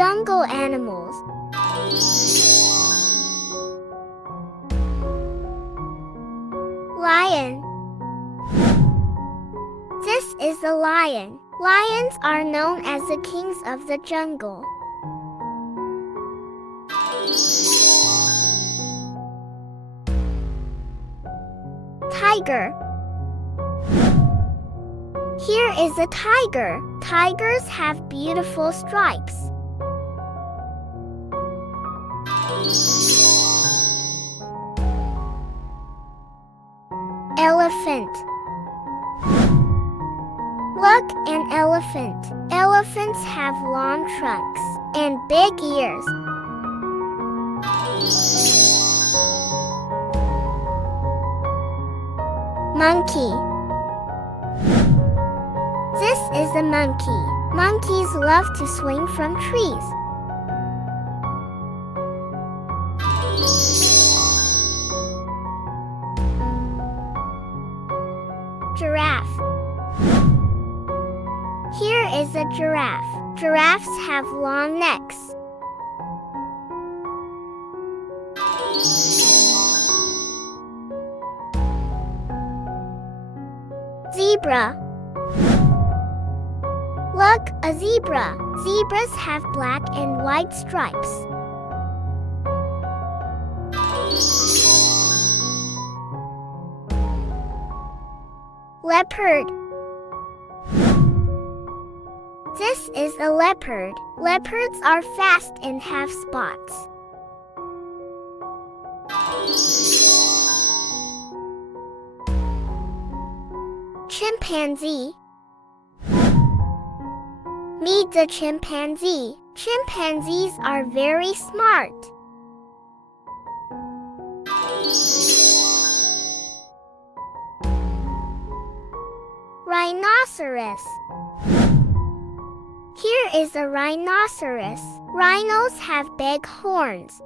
jungle animals. Lion. This is a lion. Lions are known as the kings of the jungle. Tiger. Here is a tiger. Tigers have beautiful stripes. Elephant. Look, an elephant. Elephants have long trunks and big ears. Monkey. This is a monkey. Monkeys love to swing from trees. Giraffe. Here is a giraffe. Giraffes have long necks. Zebra. Look, a zebra. Zebras have black and white stripes. Leopard. This is a leopard. Leopards are fast and have spots. Chimpanzee. Meet the chimpanzee. Chimpanzees are very smart. Rhinoceros. Here is a rhinoceros. Rhinos have big horns.